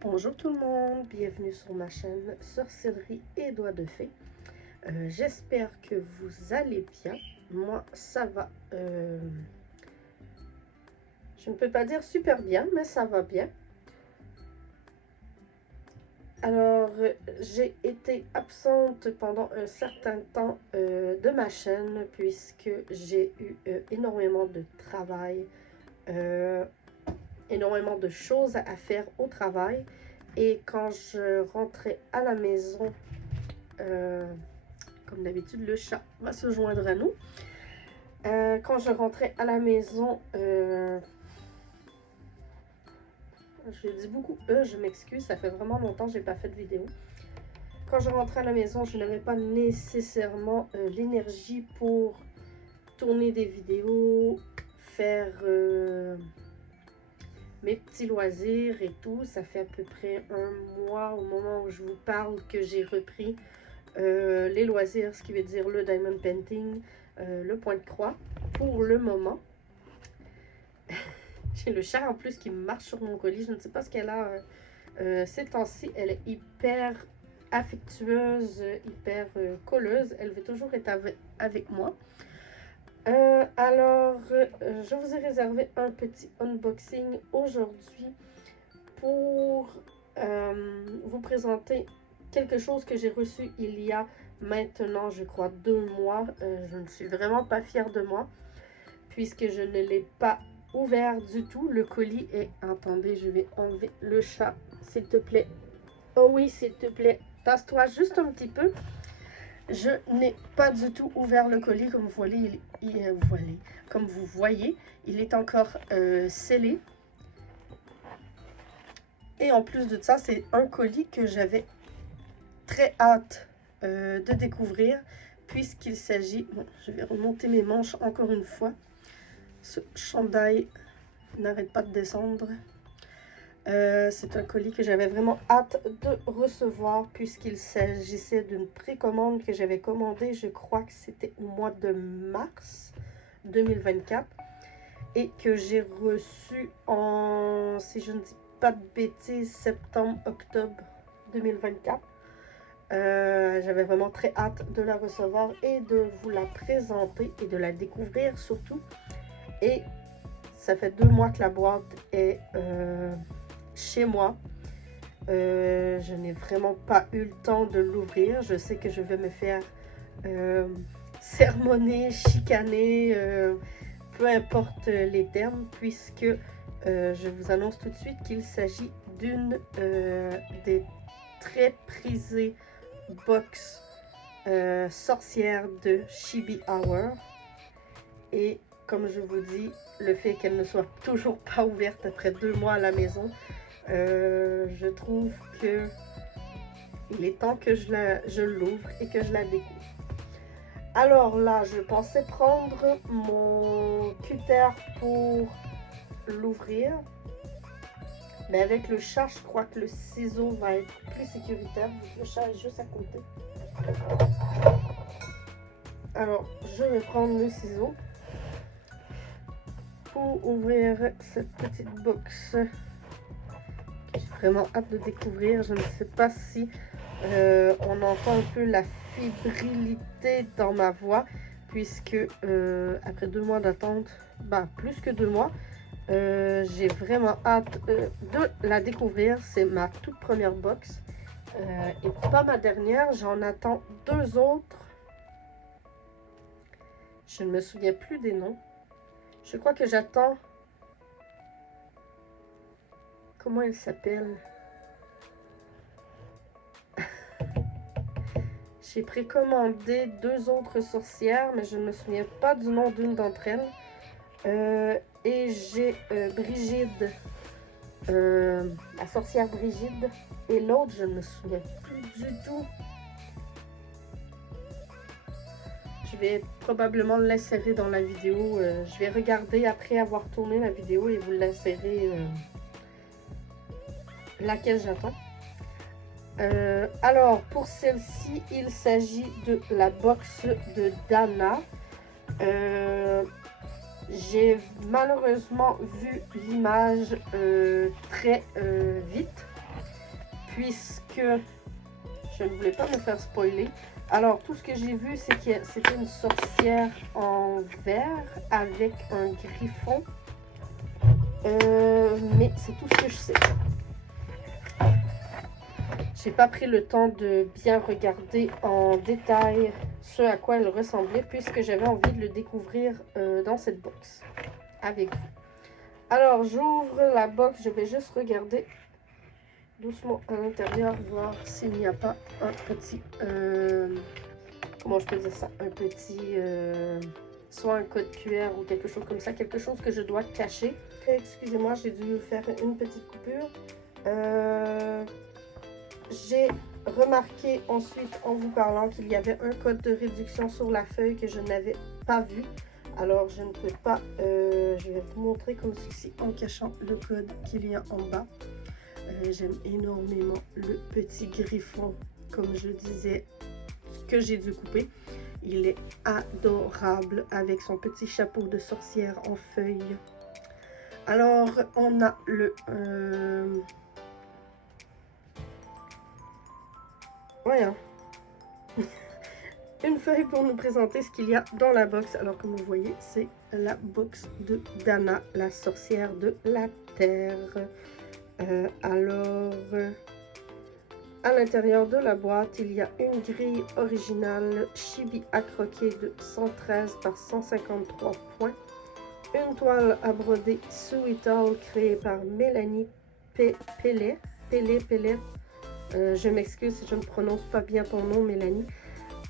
Bonjour tout le monde, bienvenue sur ma chaîne Sorcellerie et Doigts de Fée. J'espère que vous allez bien. Moi, ça va. Je ne peux pas dire super bien, mais ça va bien. Alors, j'ai été absente pendant un certain temps de ma chaîne puisque j'ai eu énormément de travail, énormément de choses à faire au travail. Et quand je rentrais à la maison, comme d'habitude, le chat va se joindre à nous. Quand je rentrais à la maison, je dis beaucoup je m'excuse, ça fait vraiment longtemps que je n'ai pas fait de vidéo. Quand je rentrais à la maison, je n'avais pas nécessairement l'énergie pour tourner des vidéos, faire mes petits loisirs et tout. Ça fait à peu près un mois au moment où je vous parle que j'ai repris les loisirs, ce qui veut dire le diamond painting, le point de croix pour le moment. J'ai le chat en plus qui marche sur mon colis. Je ne sais pas ce qu'elle a ces temps-ci. Elle est hyper affectueuse, hyper colleuse. Elle veut toujours être avec moi. Alors, je vous ai réservé un petit unboxing aujourd'hui pour vous présenter quelque chose que j'ai reçu il y a maintenant, je crois, 2 mois. Je ne suis vraiment pas fière de moi puisque je ne l'ai pas ouvert du tout. Le colis est... Attendez, je vais enlever le chat, s'il te plaît. Oh oui, s'il te plaît, tasse-toi juste un petit peu. Je n'ai pas du tout ouvert le colis, comme vous voyez, il est encore scellé. Et en plus de ça, c'est un colis que j'avais très hâte de découvrir, puisqu'il s'agit... Bon, je vais remonter mes manches encore une fois. Ce chandail n'arrête pas de descendre. C'est un colis que j'avais vraiment hâte de recevoir puisqu'il s'agissait d'une précommande que j'avais commandée, je crois que c'était au mois de mars 2024 et que j'ai reçu en, si je ne dis pas de bêtises, septembre-octobre 2024. J'avais vraiment très hâte de la recevoir et de vous la présenter et de la découvrir surtout. Et ça fait 2 mois que la boîte est chez moi. Je n'ai vraiment pas eu le temps de l'ouvrir. Je sais que je vais me faire sermonner, chicaner, peu importe les termes, puisque je vous annonce tout de suite qu'il s'agit d'une des très prisées box sorcière de Chibi Hour. Et comme je vous dis, le fait qu'elle ne soit toujours pas ouverte après 2 mois à la maison, je trouve que il est temps que je l'ouvre et que je la découvre. Alors là, je pensais prendre mon cutter pour l'ouvrir. Mais avec le chat, je crois que le ciseau va être plus sécuritaire. Le chat est juste à côté. Alors, je vais prendre le ciseau pour ouvrir cette petite box. J'ai vraiment hâte de découvrir. Je ne sais pas si on entend un peu la fébrilité dans ma voix, puisque après 2 mois d'attente, plus que 2 mois, j'ai vraiment hâte de la découvrir. C'est ma toute première box et pas ma dernière. J'en attends 2 autres. Je ne me souviens plus des noms. Je crois que j'attends... Comment elle s'appelle? J'ai précommandé 2 autres sorcières, mais je ne me souviens pas du nom d'une d'entre elles. Et j'ai Brigide, la sorcière Brigide. Et l'autre, je ne me souviens plus du tout. Je vais probablement l'insérer dans la vidéo. Je vais regarder après avoir tourné la vidéo et vous l'insérer laquelle j'attends. Alors, pour celle-ci, il s'agit de la box de Dana. J'ai malheureusement vu l'image très vite. puisque je ne voulais pas me faire spoiler. Alors, tout ce que j'ai vu, c'est que c'était une sorcière en verre avec un griffon. Mais c'est tout ce que je sais. J'ai pas pris le temps de bien regarder en détail ce à quoi elle ressemblait, puisque j'avais envie de le découvrir dans cette box avec vous. Alors, j'ouvre la box, je vais juste regarder doucement à l'intérieur, voir s'il n'y a pas un petit... comment je peux dire ça? Un petit... soit un code QR ou quelque chose comme ça, quelque chose que je dois cacher. Excusez-moi, j'ai dû faire une petite coupure. J'ai remarqué ensuite en vous parlant qu'il y avait un code de réduction sur la feuille que je n'avais pas vu. Alors je ne peux pas, je vais vous montrer comme ceci en cachant le code qu'il y a en bas. J'aime énormément le petit griffon, comme je disais, que j'ai dû couper. Il est adorable avec son petit chapeau de sorcière en feuilles. Alors on a le... Voilà. Une feuille pour nous présenter ce qu'il y a dans la box. Alors comme vous voyez, c'est la box de Dana, la sorcière de la Terre. Alors, à l'intérieur de la boîte, il y a une grille originale chibi à croquer de 113 par 153 points. Une toile à broder Sweetall créée par Mélanie Pellet. Je m'excuse si je ne prononce pas bien ton nom, Mélanie.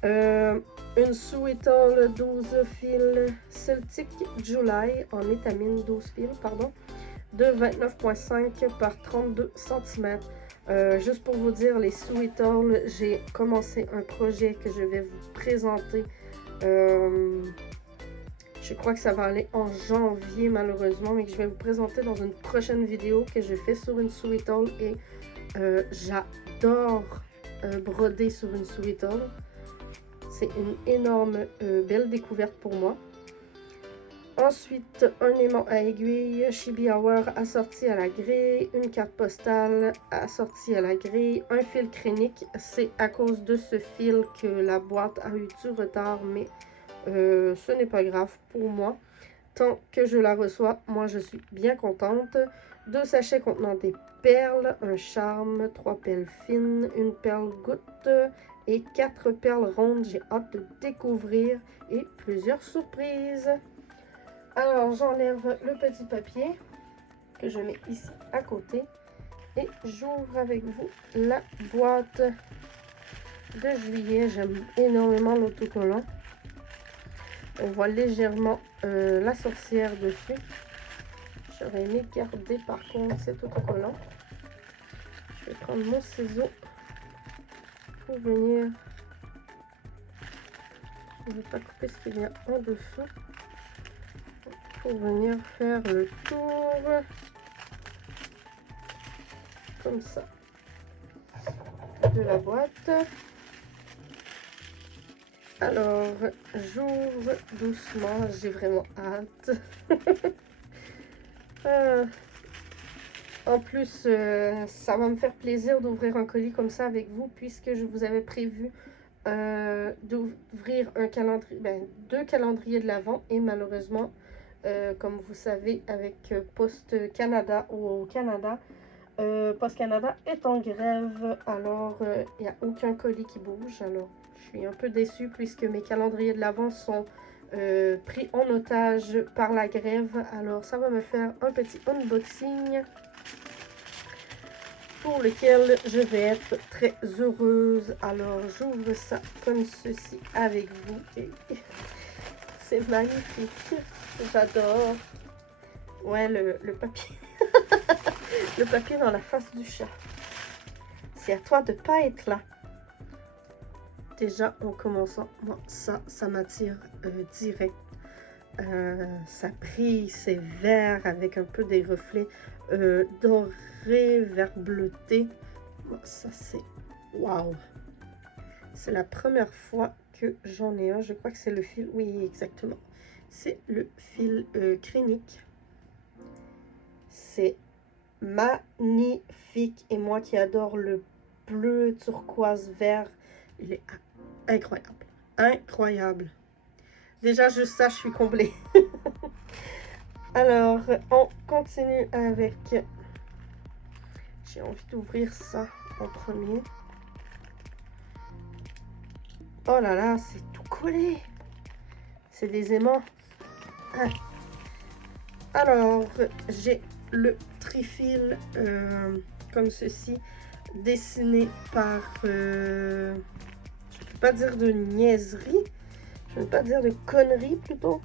Une Sweetall 12 fils Celtic July en étamine 12 fils, pardon, de 29,5 par 32 cm. Juste pour vous dire, les Sweetall, j'ai commencé un projet que je vais vous présenter. Je crois que ça va aller en janvier malheureusement, mais que je vais vous présenter dans une prochaine vidéo que je fais sur une Sweetall. Et j'adore broder sur une Sweetall. C'est une énorme belle découverte pour moi. Ensuite, un aimant à aiguille, Chibi Hour assorti à la grille, une carte postale assortie à la grille, un fil crénique. C'est à cause de ce fil que la boîte a eu du retard, mais ce n'est pas grave pour moi. Tant que je la reçois, moi je suis bien contente. 2 sachets contenant des perles, un charme, 3 perles fines, une perle goutte et 4 perles rondes. J'ai hâte de découvrir et plusieurs surprises. Alors j'enlève le petit papier que je mets ici à côté et j'ouvre avec vous la boîte de juillet. J'aime énormément l'autocollant. On voit légèrement la sorcière dessus. J'aurais aimé garder par contre cet autocollant. Je vais prendre mon ciseau pour venir. Je ne vais pas couper ce qu'il y a en dessous. Pour venir faire le tour. Comme ça. De la boîte. Alors, j'ouvre doucement, j'ai vraiment hâte. En plus, ça va me faire plaisir d'ouvrir un colis comme ça avec vous, puisque je vous avais prévu d'ouvrir un calendrier, deux calendriers de l'Avent. Et malheureusement, comme vous savez, avec Post Canada ou au Canada, Post Canada est en grève. Alors, il n'y a aucun colis qui bouge. Alors, je suis un peu déçue puisque mes calendriers de l'Avent sont pris en otage par la grève. Alors, ça va me faire un petit unboxing pour lequel je vais être très heureuse. Alors, j'ouvre ça comme ceci avec vous. C'est magnifique. J'adore. Ouais, le papier. Le papier dans la face du chat. C'est à toi de ne pas être là. Déjà, en commençant, moi, ça m'attire direct. Ça brille, c'est vert avec un peu des reflets dorés, vert bleuté. Bon, ça, c'est... Waouh! C'est la première fois que j'en ai un. Je crois que c'est le fil... Oui, exactement. C'est le fil crénique. C'est magnifique. Et moi qui adore le bleu, turquoise, vert. Il est incroyable. Incroyable. Déjà, juste ça, je suis comblée. Alors, on continue avec... J'ai envie d'ouvrir ça en premier. Oh là là, c'est tout collé. C'est des aimants. Ah. Alors, j'ai le trifil comme ceci, dessiné par... je ne peux pas dire de niaiserie. Je ne veux pas dire de conneries plutôt.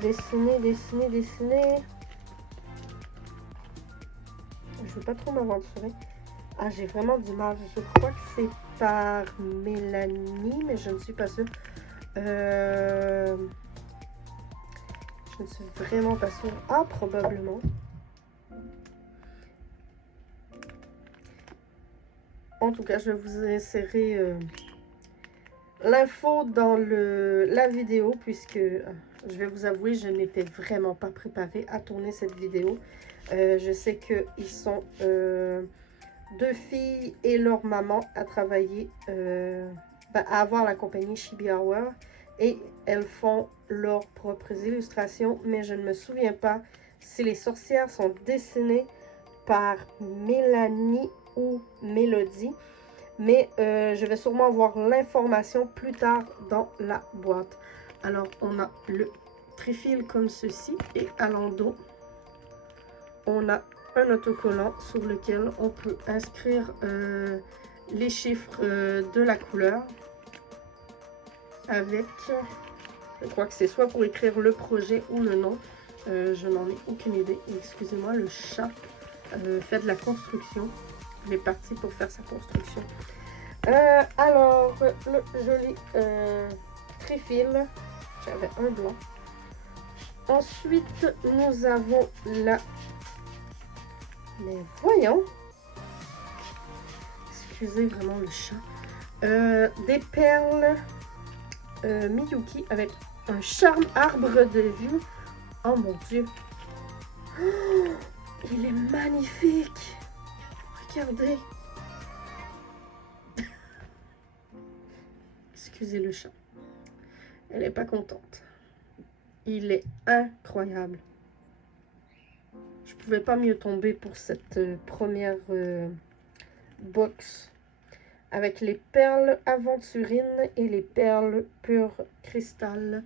Dessiné. Je veux pas trop m'aventurer. Ah, j'ai vraiment du mal. Je crois que c'est par Mélanie, mais je ne suis pas sûre. Je ne suis vraiment pas sûre. Ah, probablement. En tout cas, je vais vous insérer l'info dans la vidéo, puisque je vais vous avouer, je n'étais vraiment pas préparée à tourner cette vidéo. Je sais qu'ils sont 2 filles et leur maman à travailler, à avoir la compagnie Chibi Hour, et elles font leurs propres illustrations, mais je ne me souviens pas si les sorcières sont dessinées par Mélanie ou Mélodie, mais je vais sûrement avoir l'information plus tard dans la boîte. Alors, on a le trifil comme ceci, et à l'endos, on a un autocollant sur lequel on peut inscrire les chiffres de la couleur avec, je crois que c'est soit pour écrire le projet ou le nom, je n'en ai aucune idée. Excusez-moi, le chat fait de la construction, il est parti pour faire sa construction. Alors, le joli trifil, j'avais un blanc. Ensuite, nous avons la... Mais voyons! Excusez vraiment le chat. Des perles Miyuki avec un charme arbre de vie. Oh mon Dieu! Oh, il est magnifique! Regardez! Excusez le chat. Elle n'est pas contente. Il est incroyable. Je pouvais pas mieux tomber pour cette première box avec les perles aventurines et les perles pur cristal.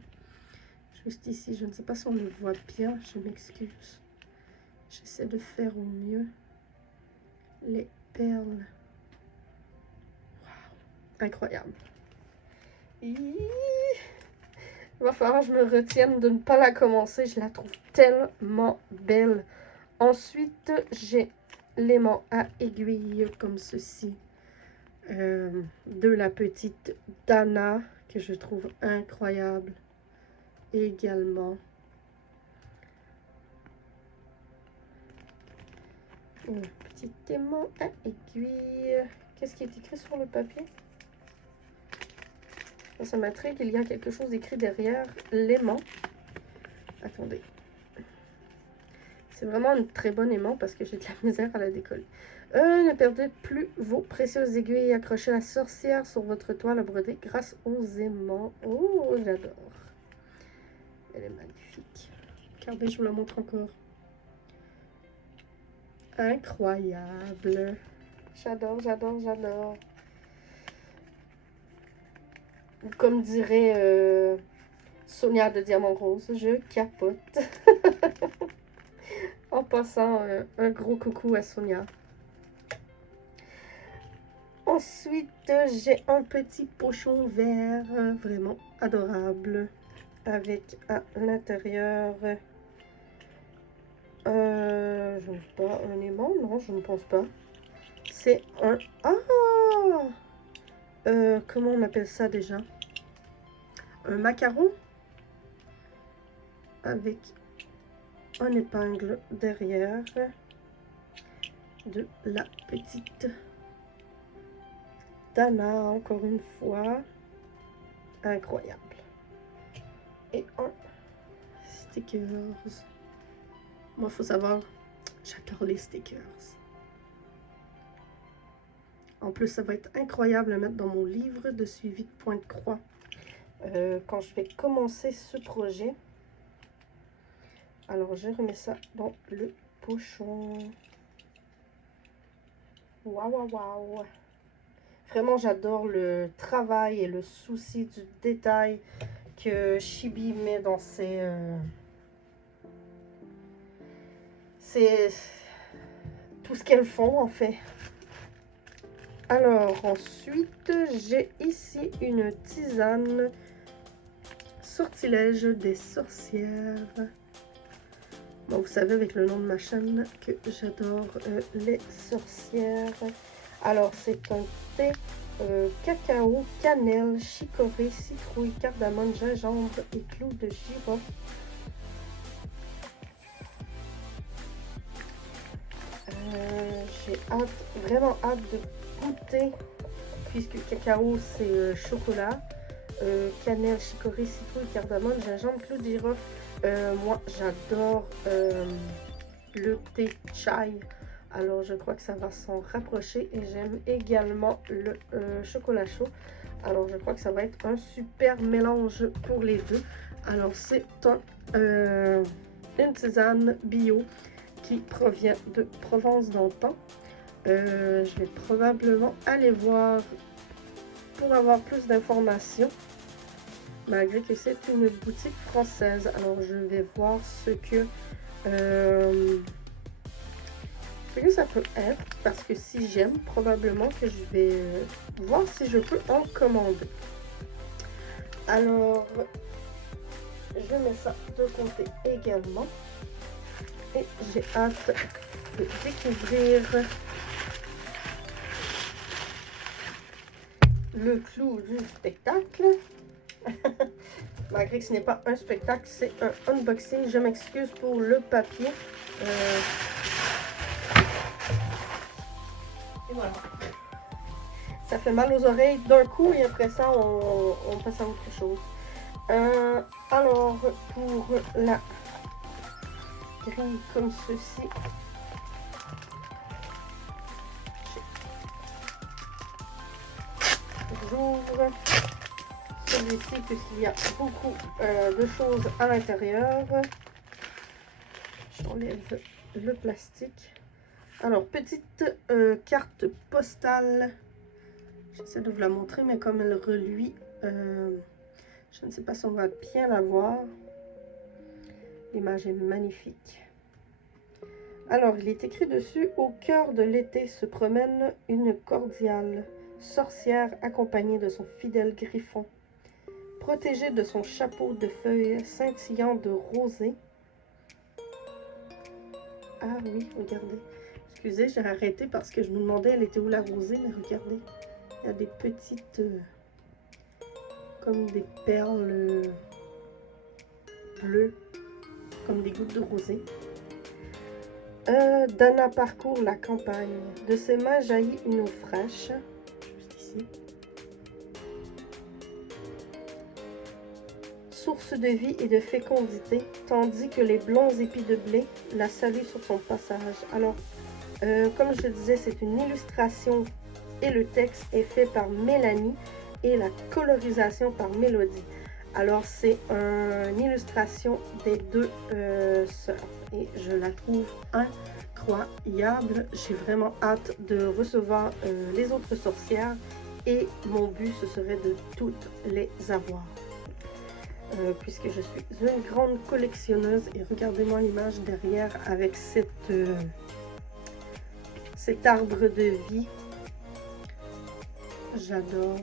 Juste ici, je ne sais pas si on le voit bien, je m'excuse. J'essaie de faire au mieux. Les perles. Wow. Incroyable. Il va falloir que je me retienne de ne pas la commencer. Je la trouve tellement belle. Ensuite, j'ai l'aimant à aiguille comme ceci. De la petite Dana, que je trouve incroyable. Également. Un petit aimant à aiguille. Qu'est-ce qui est écrit sur le papier? Ça m'intrigue, il y a quelque chose écrit derrière l'aimant. Attendez. C'est vraiment une très bonne aimant parce que j'ai de la misère à la décoller. Ne perdez plus vos précieuses aiguilles et accrochez la sorcière sur votre toile à broder grâce aux aimants. Oh, j'adore. Elle est magnifique. Regardez, je vous la montre encore. Incroyable. J'adore, j'adore, j'adore. Comme dirait Sonia de Diamant Rose, je capote. En passant, un gros coucou à Sonia. Ensuite, j'ai un petit pochon vert vraiment adorable avec à l'intérieur, je ne sais pas, un aimant, non, je ne pense pas. C'est un... Ah! Comment on appelle ça déjà? Un macaron avec un épingle derrière de la petite Dana, encore une fois. Incroyable. Et un stickers. Moi, il faut savoir, j'adore les stickers. En plus, ça va être incroyable à mettre dans mon livre de suivi de points de croix quand je vais commencer ce projet. Alors, je remets ça dans le pochon. Waouh, waouh, waouh! Vraiment, j'adore le travail et le souci du détail que Chibi met dans c'est tout ce qu'elles font, en fait. Alors, ensuite, j'ai ici une tisane sortilège des sorcières. Bon, vous savez avec le nom de ma chaîne que j'adore les sorcières. Alors, c'est un thé cacao, cannelle, chicorée, citrouille, cardamome, gingembre et clous de girofle. J'ai vraiment hâte de goûter, puisque cacao c'est chocolat, cannelle, chicorée, citrouille, cardamome, gingembre, clous de girofle. Moi j'adore le thé chai, alors je crois que ça va s'en rapprocher, et j'aime également le chocolat chaud, alors je crois que ça va être un super mélange pour les deux. Alors c'est une tisane bio qui provient de Provence d'antan. Je vais probablement aller voir pour avoir plus d'informations, malgré que c'est une boutique française. Alors je vais voir ce que ça peut être, parce que si j'aime, probablement que je vais voir si je peux en commander. Alors je mets ça de côté également, et j'ai hâte de découvrir le clou du spectacle. Malgré que ce n'est pas un spectacle, c'est un unboxing. Je m'excuse pour le papier. Et voilà. Ça fait mal aux oreilles d'un coup, et après ça, on passe à autre chose. Alors, pour la grille comme ceci, j'ouvre celui-ci puisqu'il y a beaucoup de choses à l'intérieur. J'enlève le plastique. Alors, petite carte postale. J'essaie de vous la montrer, mais comme elle reluit, je ne sais pas si on va bien la voir. L'image est magnifique. Alors, il est écrit dessus: au cœur de l'été se promène une cordiale sorcière accompagnée de son fidèle griffon, protégée de son chapeau de feuilles scintillant de rosée. Ah oui, regardez. Excusez, j'ai arrêté parce que je me demandais elle était où la rosée, mais regardez. Il y a des petites, comme des perles bleues, comme des gouttes de rosée. Dana parcourt la campagne. De ses mains jaillit une eau fraîche. Juste ici. Source de vie et de fécondité, tandis que les blonds épis de blé la saluent sur son passage. Alors, comme je disais, c'est une illustration et le texte est fait par Mélanie et la colorisation par Mélodie. Alors, c'est une illustration des deux sœurs et je la trouve incroyable. J'ai vraiment hâte de recevoir les autres sorcières et mon but, ce serait de toutes les avoir. Puisque je suis une grande collectionneuse, et regardez-moi l'image derrière avec cet arbre de vie. J'adore.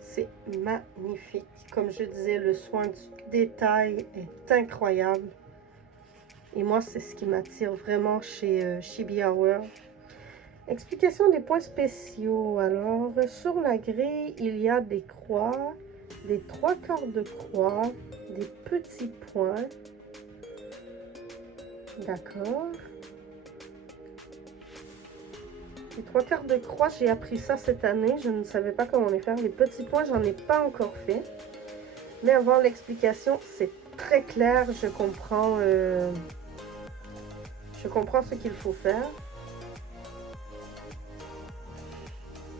C'est magnifique. Comme je disais, le soin du détail est incroyable. Et moi, c'est ce qui m'attire vraiment chez Chibi Hour. Explication des points spéciaux. Alors, sur la grille, il y a des croix, des 3/4 de croix, des petits points. D'accord. Les 3/4 de croix, j'ai appris ça cette année. Je ne savais pas comment les faire. Les petits points, j'en ai pas encore fait. Mais avant l'explication, c'est très clair. Je comprends Je comprends ce qu'il faut faire.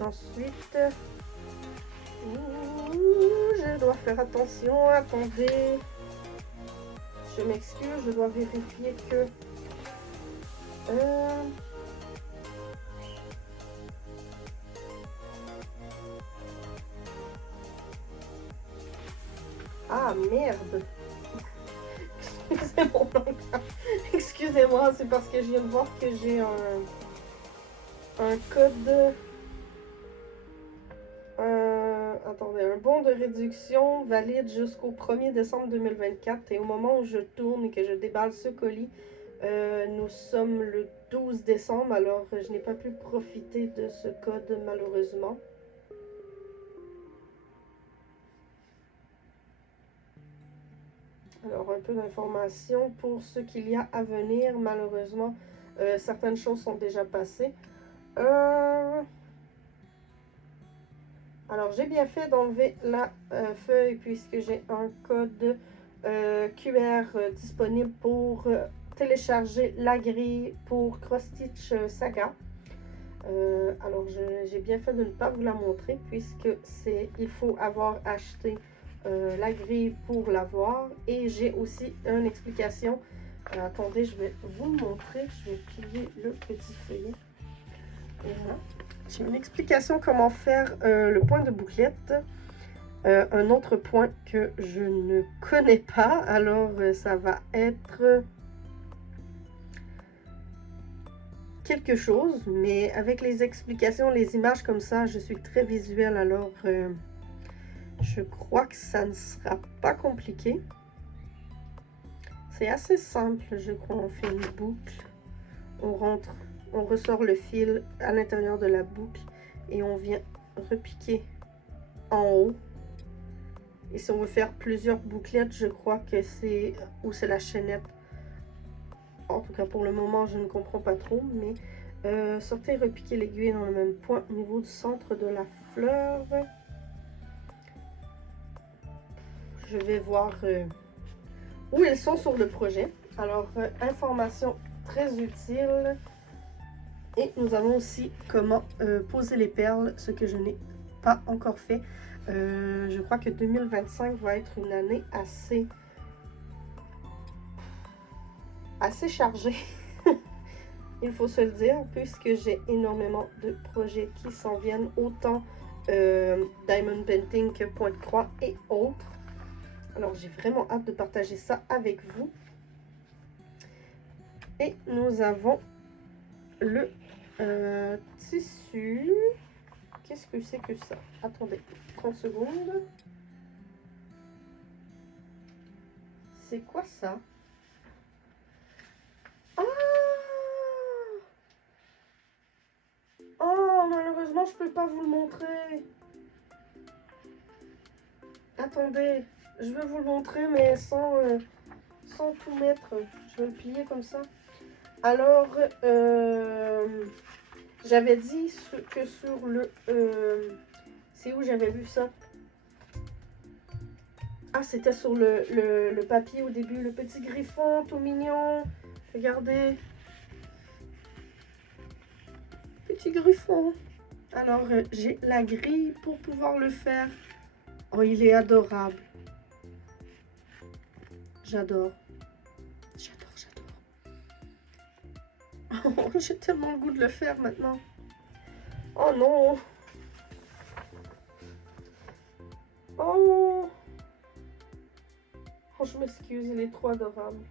Ensuite, je dois faire attention. Attendez. Je m'excuse, je dois vérifier que... Ah, merde. Excusez-moi. Excusez-moi, c'est parce que je viens de voir que j'ai un code... attendez, un bon de réduction valide jusqu'au 1er décembre 2024. Et au moment où je tourne et que je déballe ce colis, nous sommes le 12 décembre. Alors, je n'ai pas pu profiter de ce code, malheureusement. Alors, un peu d'informations pour ce qu'il y a à venir. Malheureusement, certaines choses sont déjà passées. Alors, j'ai bien fait d'enlever la feuille puisque j'ai un code QR disponible pour télécharger la grille pour Cross Stitch Saga. Alors, j'ai bien fait de ne pas vous la montrer puisque il faut avoir acheté la grille pour l'avoir. Et j'ai aussi une explication. Attendez, je vais vous le montrer. Je vais plier le petit feuillet. Voilà. J'ai une explication comment faire le point de bouclette. Un autre point que je ne connais pas. Alors, ça va être quelque chose. Mais avec les explications, les images comme ça, je suis très visuelle. Alors, je crois que ça ne sera pas compliqué. C'est assez simple, je crois. On fait une boucle. On ressort le fil à l'intérieur de la boucle et on vient repiquer en haut. Et si on veut faire plusieurs bouclettes, je crois que c'est la chaînette. En tout cas, pour le moment, je ne comprends pas trop. Mais sortez et repiquez l'aiguille dans le même point au niveau du centre de la fleur. Je vais voir où elles sont sur le projet. Alors, information très utile. Et nous avons aussi comment poser les perles, ce que je n'ai pas encore fait. Je crois que 2025 va être une année assez chargée. Il faut se le dire, puisque j'ai énormément de projets qui s'en viennent, autant Diamond Painting que Pointe Croix et autres. Alors, j'ai vraiment hâte de partager ça avec vous. Et nous avons le tissu. Qu'est-ce que c'est que ça? Attendez, 30 secondes. C'est quoi ça? Ah! Oh, malheureusement, je peux pas vous le montrer. Attendez, je vais vous le montrer, mais sans tout mettre. Je vais le plier comme ça. Alors, j'avais dit que sur le... c'est où j'avais vu ça? Ah, c'était sur le papier au début. Le petit griffon, tout mignon. Regardez. Petit griffon. Alors, j'ai la grille pour pouvoir le faire. Oh, il est adorable. J'adore. Oh, j'ai tellement le goût de le faire maintenant. Oh non. Oh. Oh, je m'excuse, il est trop adorable.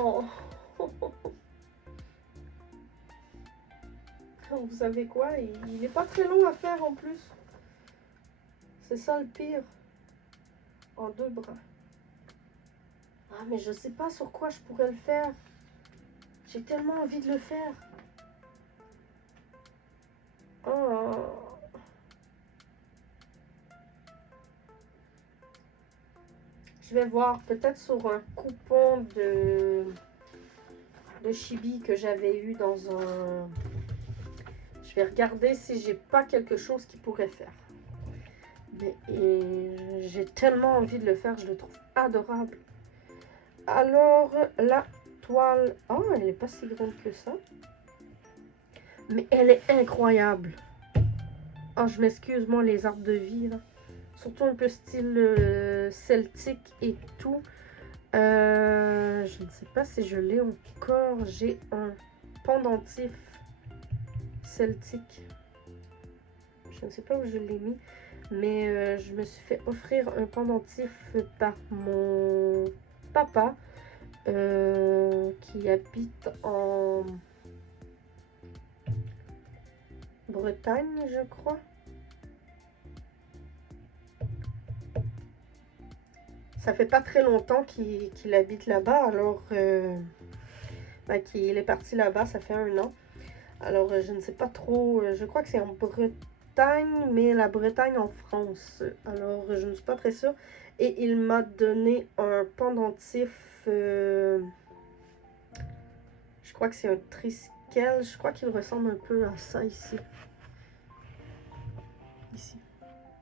Oh. Vous savez quoi? Il n'est pas très long à faire en plus. C'est ça le pire. En 2 bras. Ah, mais je sais pas sur quoi je pourrais le faire. J'ai tellement envie de le faire. Oh. Je vais voir peut-être sur un coupon de Chibi que j'avais eu dans un... Je vais regarder si j'ai pas quelque chose qui pourrait faire. Mais j'ai tellement envie de le faire, je le trouve adorable. Alors, la toile... Oh, elle n'est pas si grande que ça. Mais elle est incroyable. Oh, je m'excuse, moi, les arbres de vie, là. Surtout un peu style celtique et tout. Je ne sais pas si je l'ai encore. J'ai un pendentif celtique. Je ne sais pas où je l'ai mis. Mais je me suis fait offrir un pendentif par mon papa. Qui habite en Bretagne, je crois. Ça fait pas très longtemps qu'il habite là-bas, alors qu'il est parti là-bas, ça fait 1 an. Alors je ne sais pas trop, je crois que c'est en Bretagne, mais la Bretagne en France. Alors je ne suis pas très sûre. Et il m'a donné un pendentif, je crois que c'est un triskel, je crois qu'il ressemble un peu à ça ici. Ici.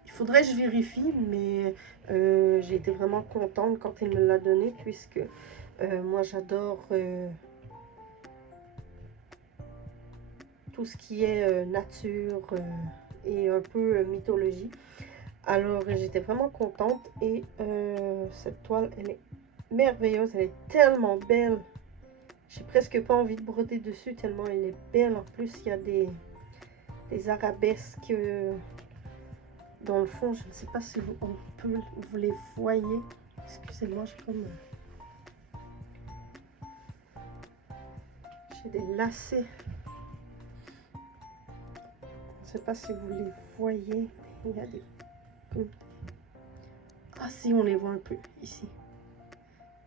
Il faudrait que je vérifie, mais j'ai été vraiment contente quand il me l'a donné, puisque moi j'adore tout ce qui est nature et un peu mythologie. Alors j'étais vraiment contente et cette toile, elle est merveilleuse, elle est tellement belle. J'ai presque pas envie de broder dessus tellement elle est belle. En plus, il y a des arabesques dans le fond. Je ne sais pas si vous les voyez. Excusez-moi, j'ai des lacets. Je ne sais pas si vous les voyez. Il y a des... Ah si, on les voit un peu ici.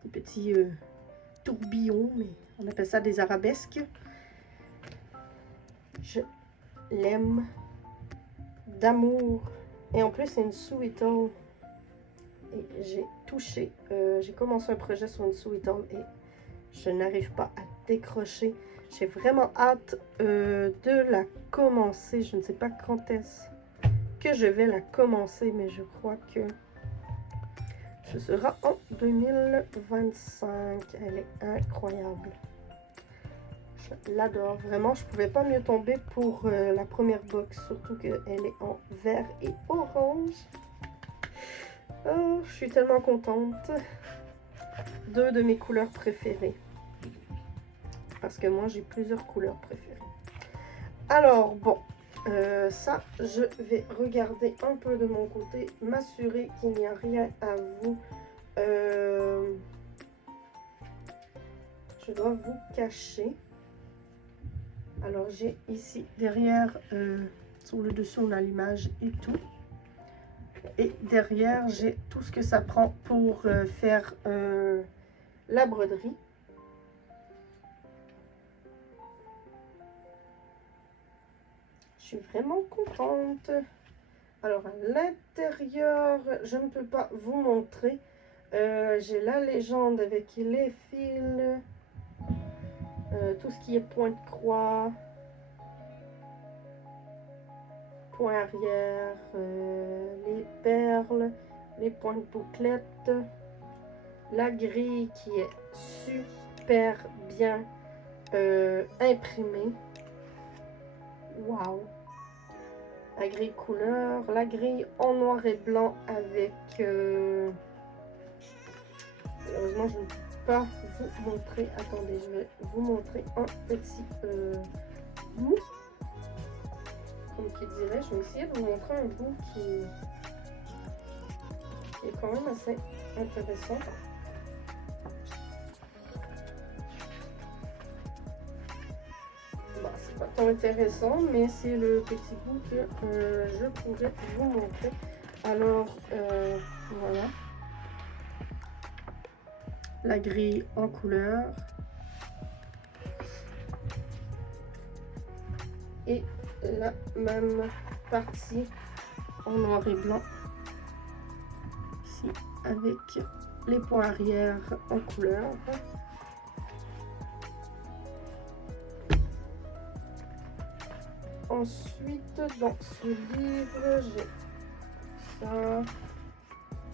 Des petits tourbillons, mais on appelle ça des arabesques. Je l'aime d'amour. Et en plus, c'est une Sweetle. Et j'ai touché. J'ai commencé un projet sur une Sweetle et je n'arrive pas à décrocher. J'ai vraiment hâte de la commencer. Je ne sais pas quand est-ce que je vais la commencer, mais je crois que ce sera en 2025. Elle est incroyable. Je l'adore. Vraiment, je ne pouvais pas mieux tomber pour la première box. Surtout qu'elle est en vert et orange. Oh, je suis tellement contente. 2 de mes couleurs préférées. Parce que moi, j'ai plusieurs couleurs préférées. Alors, bon. Ça, je vais regarder un peu de mon côté. M'assurer qu'il n'y a rien à vous... je dois vous cacher. Alors, j'ai ici, derrière, sur le dessus, on a l'image et tout. Et derrière, j'ai tout ce que ça prend pour faire la broderie. Je suis vraiment contente. Alors, à l'intérieur, je ne peux pas vous montrer. J'ai la légende avec les fils. Tout ce qui est point de croix. Point arrière. Les perles. Les points de bouclette. La grille qui est super bien imprimée. Waouh! La grille couleur, la grille en noir et blanc avec... Malheureusement, je ne peux pas vous montrer. Attendez, je vais vous montrer un petit bout. Comme qui dirait, je vais essayer de vous montrer un bout qui est quand même assez intéressant. C'est pas tant intéressant, mais c'est le petit bout que je pourrais vous montrer. Alors, voilà. La grille en couleur. Et la même partie en noir et blanc. Ici, avec les points arrière en couleur. ensuite, dans ce livre, j'ai ça.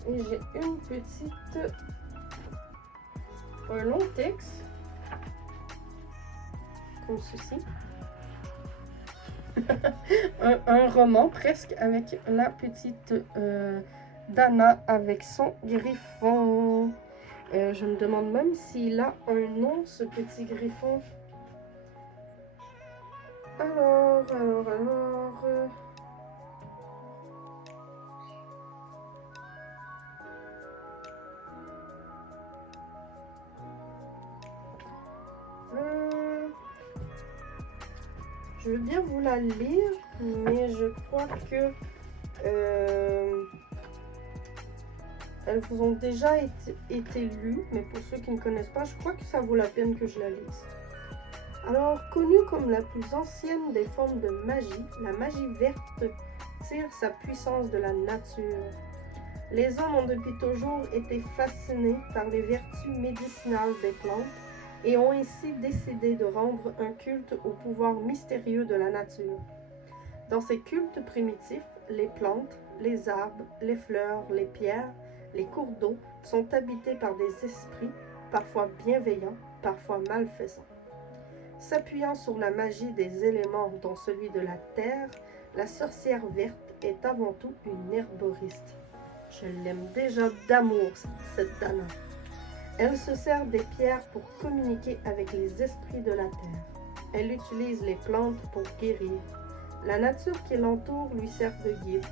Et j'ai une petite... un long texte. Comme ceci. un roman presque avec la petite Dana avec son griffon. Je me demande même s'il a un nom, ce petit griffon. Alors... je veux bien vous la lire, mais je crois que elles vous ont déjà été lues, mais pour ceux qui ne connaissent pas, je crois que ça vaut la peine que je la lise. Alors, connue comme la plus ancienne des formes de magie, la magie verte tire sa puissance de la nature. Les hommes ont depuis toujours été fascinés par les vertus médicinales des plantes et ont ainsi décidé de rendre un culte au pouvoir mystérieux de la nature. Dans ces cultes primitifs, les plantes, les arbres, les fleurs, les pierres, les cours d'eau sont habités par des esprits, parfois bienveillants, parfois malfaisants. S'appuyant sur la magie des éléments dont celui de la terre, la sorcière verte est avant tout une herboriste. Je l'aime déjà d'amour, cette Dana. Elle se sert des pierres pour communiquer avec les esprits de la terre. Elle utilise les plantes pour guérir. La nature qui l'entoure lui sert de guide.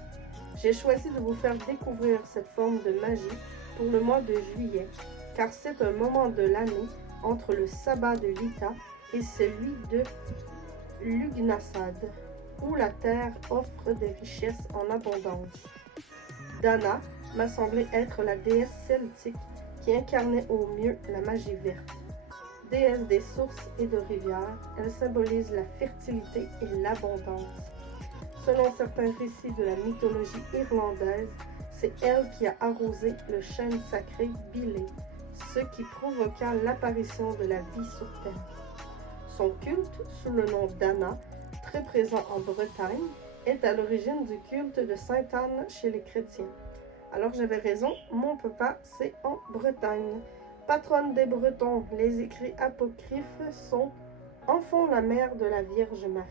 J'ai choisi de vous faire découvrir cette forme de magie pour le mois de juillet, car c'est un moment de l'année entre le sabbat de Lita et celui de Lugnasad, où la terre offre des richesses en abondance. Dana m'a semblé être la déesse celtique qui incarnait au mieux la magie verte. Déesse des sources et de rivières, elle symbolise la fertilité et l'abondance. Selon certains récits de la mythologie irlandaise, c'est elle qui a arrosé le chêne sacré Bilé, ce qui provoqua l'apparition de la vie sur Terre. Son culte, sous le nom d'Anna, très présent en Bretagne, est à l'origine du culte de Sainte Anne chez les chrétiens. Alors j'avais raison, mon papa, c'est en Bretagne. Patronne des Bretons, les écrits apocryphes sont « Enfant la mère de la Vierge Marie ».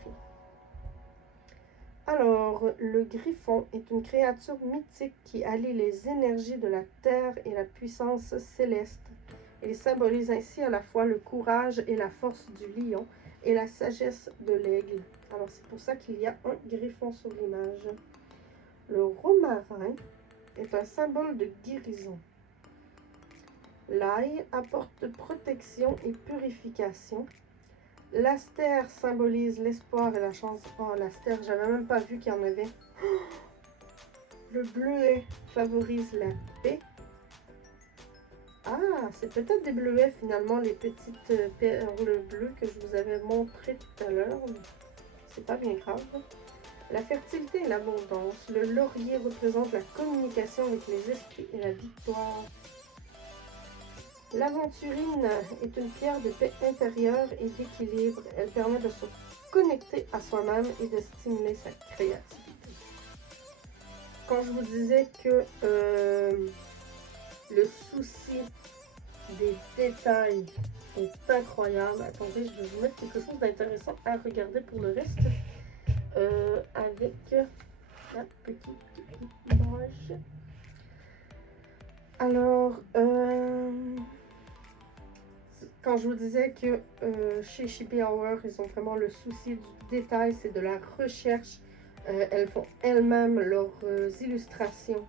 Alors, le griffon est une créature mythique qui allie les énergies de la terre et la puissance céleste. Il symbolise ainsi à la fois le courage et la force du lion et la sagesse de l'aigle. Alors, c'est pour ça qu'il y a un griffon sur l'image. Le romarin est un symbole de guérison. L'ail apporte protection et purification. L'astère symbolise l'espoir et la chance. Oh, l'astère, j'avais même pas vu qu'il y en avait. Le bleuet favorise la paix. Ah, c'est peut-être des bleuets finalement, les petites perles bleues que je vous avais montré tout à l'heure. C'est pas bien grave. La fertilité et l'abondance. Le laurier représente la communication avec les esprits et la victoire. L'aventurine est une pierre de paix intérieure et d'équilibre. Elle permet de se connecter à soi-même et de stimuler sa créativité. Quand je vous disais que le souci des détails est incroyable, attendez, je vais vous mettre quelque chose d'intéressant à regarder pour le reste avec la petite image. Alors, quand je vous disais que chez Shippy Hour, ils ont vraiment le souci du détail, c'est de la recherche. Elles font elles-mêmes leurs illustrations.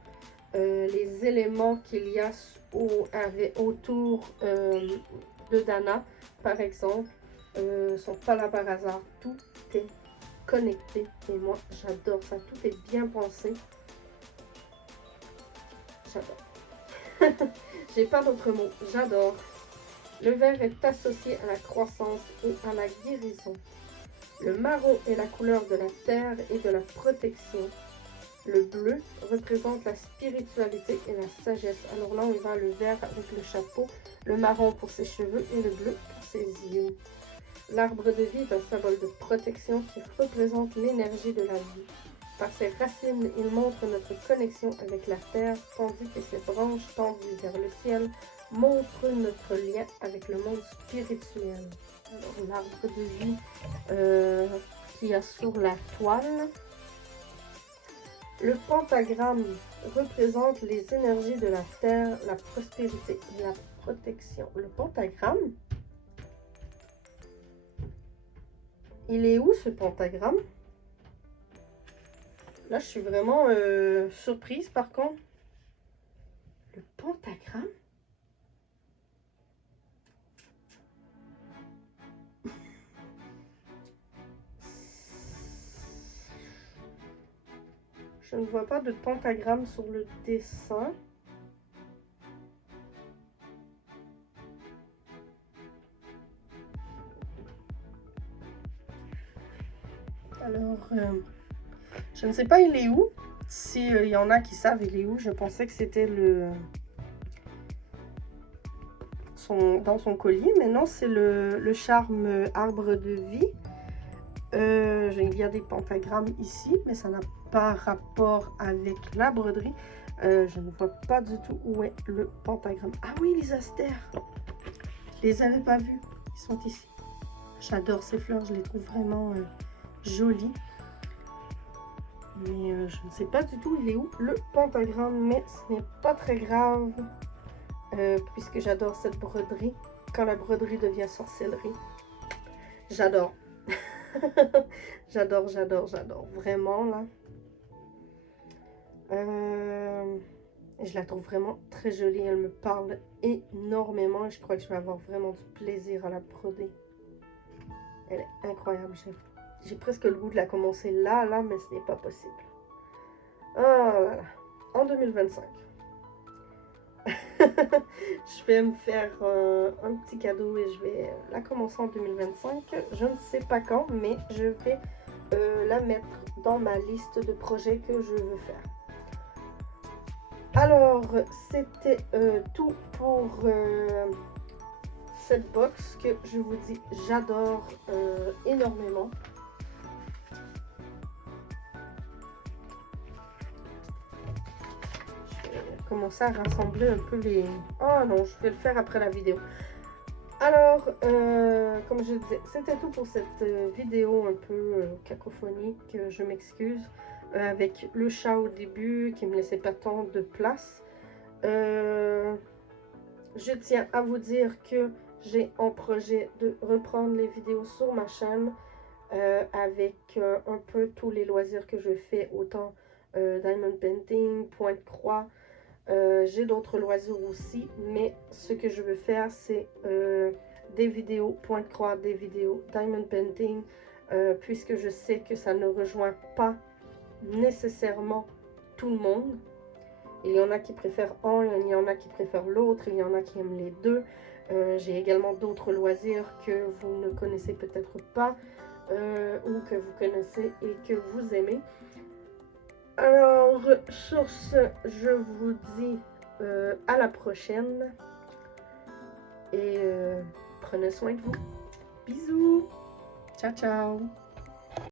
Les éléments qu'il y a autour de Dana, par exemple, sont pas là par hasard. Tout est connecté et moi, j'adore ça. Tout est bien pensé. J'adore. J'ai pas d'autre mot. J'adore. Le vert est associé à la croissance et à la guérison. Le marron est la couleur de la terre et de la protection. Le bleu représente la spiritualité et la sagesse. Alors là, on va le vert avec le chapeau, le marron pour ses cheveux et le bleu pour ses yeux. L'arbre de vie est un symbole de protection qui représente l'énergie de la vie. Par ses racines, il montre notre connexion avec la terre, tandis que ses branches tendues vers le ciel montrent notre lien avec le monde spirituel. Alors, l'arbre de vie qu'il y a sur la toile. Le pentagramme représente les énergies de la terre, la prospérité et la protection. Le pentagramme, il est où ce pentagramme? Là, je suis vraiment surprise par contre. Le pentagramme? Je ne vois pas de pentagramme sur le dessin. Alors, je ne sais pas il est où. Si y en a qui savent il est où, je pensais que c'était dans son collier, mais non, c'est le charme arbre de vie. Il y a des pentagrammes ici, mais ça n'a pas rapport avec la broderie. Je ne vois pas du tout où est le pentagramme. Ah oui, les astères. Je les avais pas vus. Ils sont ici. J'adore ces fleurs, je les trouve vraiment jolies. Mais je ne sais pas du tout il est où le pentagramme, mais ce n'est pas très grave. Puisque j'adore cette broderie. Quand la broderie devient sorcellerie. J'adore. J'adore, j'adore, j'adore. Vraiment, là. Je la trouve vraiment très jolie. Elle me parle énormément. Et je crois que je vais avoir vraiment du plaisir à la broder. Elle est incroyable. J'ai presque le goût de la commencer là, mais ce n'est pas possible. Oh là là. En 2025. Je vais me faire un petit cadeau et je vais la commencer en 2025. Je ne sais pas quand, mais je vais la mettre dans ma liste de projets que je veux faire. Alors, c'était tout pour cette box que je vous dis, j'adore énormément. Commencer à rassembler un peu les... Oh non, je vais le faire après la vidéo. Alors, comme je disais, c'était tout pour cette vidéo un peu cacophonique. Je m'excuse avec le chat au début qui me laissait pas tant de place. Je tiens à vous dire que j'ai en projet de reprendre les vidéos sur ma chaîne avec un peu tous les loisirs que je fais, autant diamond painting, pointe-croix. J'ai d'autres loisirs aussi, mais ce que je veux faire, c'est des vidéos pointe-croix, des vidéos diamond painting, puisque je sais que ça ne rejoint pas nécessairement tout le monde. Il y en a qui préfèrent un, il y en a qui préfèrent l'autre, il y en a qui aiment les deux. J'ai également d'autres loisirs que vous ne connaissez peut-être pas, ou que vous connaissez et que vous aimez. Alors, sur ce, je vous dis à la prochaine et prenez soin de vous. Bisous. Ciao, ciao.